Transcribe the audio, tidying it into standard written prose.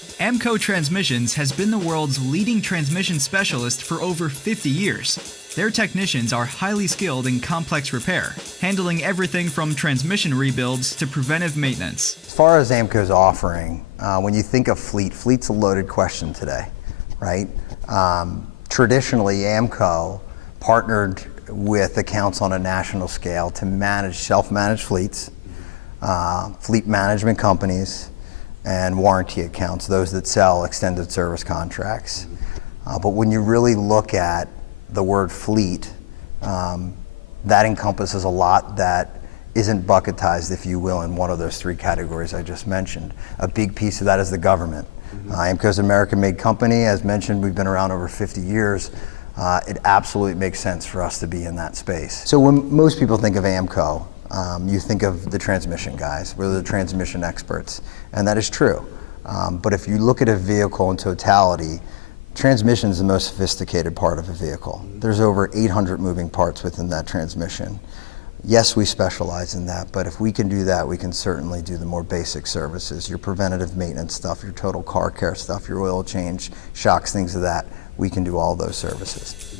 AAMCO Transmissions has been the world's leading transmission specialist for over 50 years. Their technicians are highly skilled in complex repair, handling everything from transmission rebuilds to preventive maintenance. As far as AAMCO's offering, when you think of fleet's a loaded question today, right? Traditionally, AAMCO partnered with accounts on a national scale to manage self-managed fleets, fleet management companies, and warranty accounts, those that sell extended service contracts. But when you really look at the word fleet, that encompasses a lot that isn't bucketized, if you will, in one of those three categories I just mentioned. A big piece of that is the government. AAMCO's an American-made company. As mentioned, we've been around over 50 years. It absolutely makes sense for us to be in that space. So when most people think of AAMCO, you think of the transmission guys. We're the transmission experts, and that is true. But if you look at a vehicle in totality, transmission is the most sophisticated part of a vehicle. There's over 800 moving parts within that transmission. Yes, we specialize in that, but if we can do that, we can certainly do the more basic services, your preventative maintenance stuff, your total car care stuff, your oil change, shocks, things of that. We can do all those services.